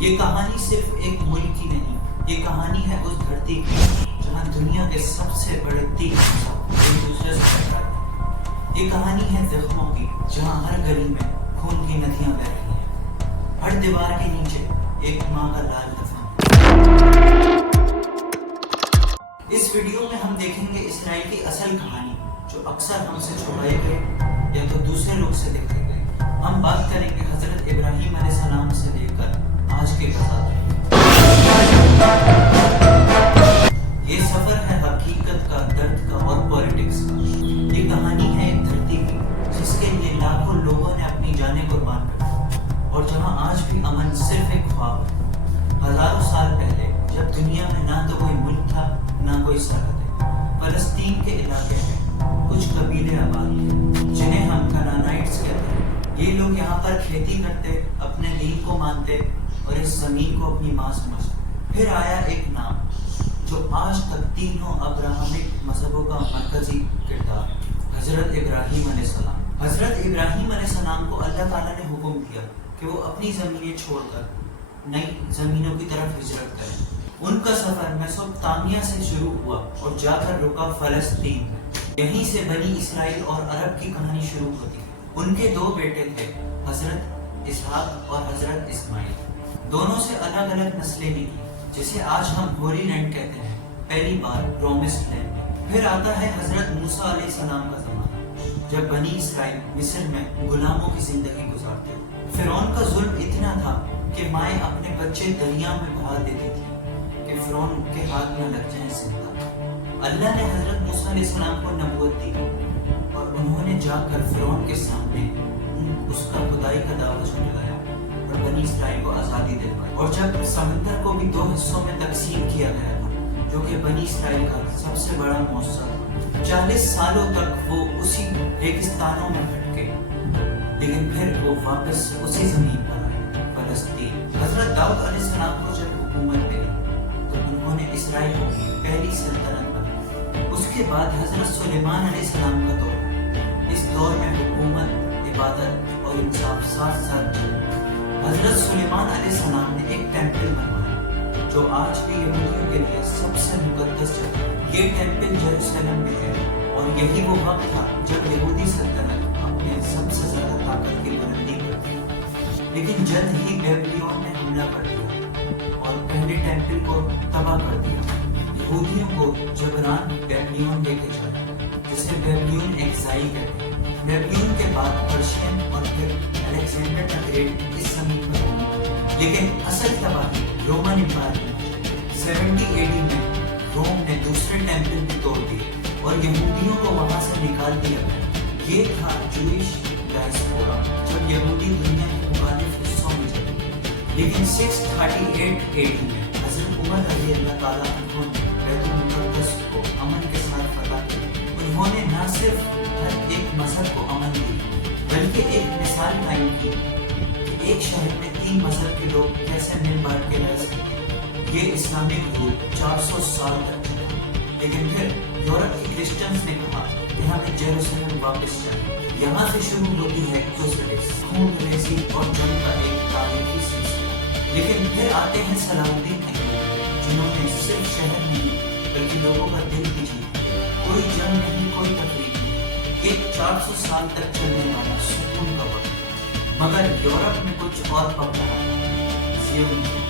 یہ کہانی صرف ایک ملک کی نہیں، یہ کہانی ہے اس دھرتی کی جہاں دنیا کے سب سے بڑے تین مذہب ایک دوسرے سے ٹکراتے ہیں۔ یہ کہانی ہے زخموں کی جہاں ہر گلی میں خون کی ندیاں بہہ رہی ہیں، ہر دیوار کے نیچے ایک ماں کا لال دفن۔ اس ویڈیو میں ہم دیکھیں گے اسرائیل کی اصل کہانی جو اکثر ہم سے چھپائے گئے یا تو دوسرے لوگ سے دکھائے گئے۔ ہم بات کریں گے حضرت ابراہیم علیہ السلام سے لے کر آج کے غزہ تک۔ یہ سفر ہے حقیقت کا، درد کا اور پولیٹکس کا۔ یہ کہانی ہے ایک دھرتی کی جس کے لیے لاکھوں لوگوں نے اپنی جانیں قربان کر دی، اور جہاں آج بھی امن صرف ایک خواب ہے۔ ہزاروں سال پہلے جب دنیا میں نہ تو کوئی ملک تھا نہ کوئی سرحد ہے، فلسطین کے علاقے میں کچھ قبیلے آباد تھے جنہیں ہم کنانائٹس کہتے ہیں۔ یہ لوگ یہاں پر کھیتی کرتے، اپنے دین کو مانتے اور اس زمین کو اپنی ماں سمجھتے۔ پھر آیا ایک نام جو آج تک تینوں ابراہمک مذہبوں کا مرکزی کردار ہے، حضرت ابراہیم علیہ السلام۔ حضرت ابراہیم علیہ السلام کو اللہ تعالیٰ نے حکم دیا کہ وہ اپنی زمینیں چھوڑ کر نئی زمینوں کی طرف ہجرت کریں۔ ان کا سفر میسوپوٹامیہ سے شروع ہوا اور جا کر رکا فلسطین میں۔ یہیں سے بنی اسرائیل اور عرب کی کہانی شروع ہوتی ہے۔ ان کے دو بیٹے تھے، حضرت اسحاق اور حضرت اسماعیل۔ دونوں سے الگ الگ نسلیں نکلی جسے آج ہم ہوری لینڈ کہتے ہیں، پہلی بار پرومسڈ لینڈ میں۔ پھر آتا ہے حضرت موسیٰ علیہ السلام کا زمانہ، جب بنی اسرائیل مصر میں غلاموں کی زندگی گزارتے۔ فرعون کا ظلم اتنا تھا کہ مائیں اپنے بچے دریا میں بہا دیتی تھی کہ فرعون کے ہاتھ میں لگ جائیں زندہ۔ اللہ نے حضرت موسیٰ علیہ السلام کو نبوت دی اور انہوں نے جا کر فرعون کے سامنے اس کا خدائی کا دعویٰ جھٹلایا اور بنی اسرائیل کو آزادی دلوائی۔ اور جب سمندر کو بھی دو حصوں میں تقسیم کیا گیا تھا، جو کہ بنی اسرائیل کا سب سے بڑا معجزہ تھا، 40 سالوں تک وہ اسی ریگستانوں میں بھٹکے، لیکن پھر وہ واپس اسی زمین پر آئے، فلسطین۔ حضرت داؤد علیہ السلام کو جب حکومت ملی تو انہوں نے اسرائیل کی پہلی سلطنت بنائی۔ اس کے بعد حضرت سلیمان علیہ السلام کا دور ہے۔ اس دور میں حکومت، عبادت اور انصاف ساتھ ساتھ چلے۔ حضرت سلیمان علیہ السلام نے ایک ٹیمپل بنوایا جو آج بھی یہودیوں کے لیے سب سے مقدس جگہ ہے۔ یہ ٹیمپل یروشلم میں ہے اور یہی وہ وقت تھا جب یہودی سلطنت اپنے سب سے زیادہ طاقت کی بلندی پر تھی۔ لیکن جلد ہی بیبلون نے حملہ کر دیا اور پہلے ٹیمپل کو تباہ کر دیا۔ یہودیوں کو جبران بیبلون لے کے چلا، جسے بیبلون ایکزائل کہتے ہیں۔ بیبلون کے بعد پرشین اور پھر الیگزینڈر دا گریٹ اس زمین پر ہوئی، لیکن اصل تباہی رومن امپائر میں 70 AD میں روم نے دوسرے ٹیمپل بھی توڑ دیے اور یہودیوں کو وہاں سے نکال دیا گیا۔ یہ تھا جوئش ڈائسپورا، جب یہودی دنیا کے مختلف حصوں میں چلے۔ لیکن 638 AD میں حضرت عمر رضی اللہ تعالیٰ عنہ نے بیت المقدس کو امن کے ساتھ فتح کیا۔ انہوں نے نہ صرف ہر ایک مذہب کو امن دی بلکہ ایک مثال قائم کی کہ ایک شہر میں 3 مذہب کے لوگ کیسے مل بانٹ کے رہ سکتے۔ یہ اسلامی حدود 400 سال تک چلا، لیکن پھر یورپ کے کرسچنز نے کہا کہ ہمیں یروشلم واپس چاہیے۔ یہاں سے شروع ہوتی ہے کروسیڈز، خون ریزی اور جنگ کا ایک تاریخی سلسلہ۔ لیکن پھر آتے ہیں صلاح الدین ایوبی، جنہوں نے صرف شہر نہیں بلکہ لوگوں کا دل بھی جیتا۔ کوئی جنگ نہیں، کوئی تفریق نہیں، ایک 400 سال تک چلنے والا سکون کا وقت۔ مگر یورپ میں کچھ اور پک رہا تھا، زیونزم۔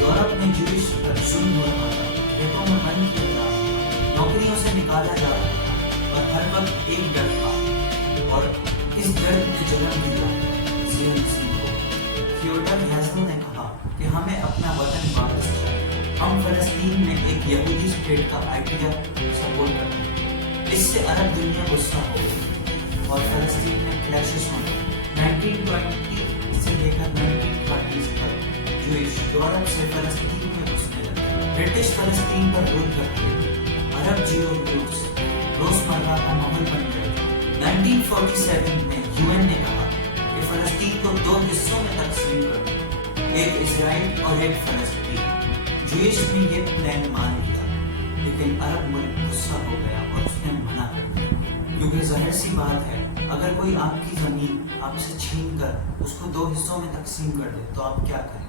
یورپ میں جوئش پر ظلم ہو رہا تھا، ریتوں میں بند کیا جا رہا تھا، نوکریوں سے نکالا جا رہا تھا، اور ہر وقت ایک ڈر تھا، اور اس درد نے جنم دیا زیونزم کو۔ تھیوڈر ہیزل نے کہا کہ ہمیں اپنا وطن واپس چاہیے۔ ہم فلسطین میں ایک یہودی اسٹیٹ کا آئیڈیا سپورٹ کرتے ہیں۔ اس سے عرب دنیا غصہ ہو گئی اور فلسطین میں کلیشز ہونے۔ 1920 سے لے کر 1940 تک جوئش یورپ سے فلسطین میں گھسنے لگے۔ برٹش فلسطین پر رول کرتے ہیں، عرب جیو روٹس روزمرہ کا ماحول بن گئے۔ 1947 میں UN نے کہا کہ فلسطین کو 2 حصوں میں تقسیم کرو، ایک اسرائیل اور ایک فلسطین۔ جوئش نے یہ پلان مان لیا، لیکن عرب ملک غصہ ہو گیا اور اس نے منع کر دیا، کیونکہ ظاہر سی بات ہے اگر کوئی آپ کی زمین آپ سے چھین کر اس کو 2 حصوں میں تقسیم کر دے تو آپ کیا کریں گے؟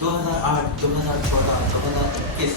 2008, 2014, 2021